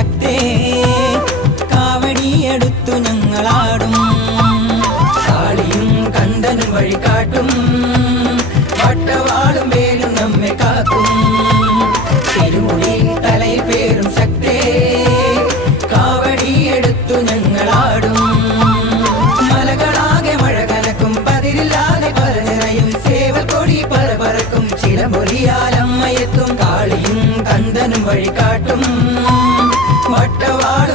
ശക്തേ കാവടിയെടുത്തു ഞങ്ങളാടും കാളിയും കണ്ടനും വഴി കാട്ടും വട്ടവാളും വേലും നമ്മെ കാക്കും തിരുമുടി തലയിൽ പേരും ശക്തേ കാവടിയെടുത്തു ഞങ്ങളാടും മലകളാകെ മഴ കനക്കും പതിരില്ലാതെ പറനിറയും സേവൽ കൊടി പറക്കും ചിലമൊലിയാലമ്മയെത്തും കാളിയും കണ്ടനും വഴി കാട്ടും വട്ടവാൾ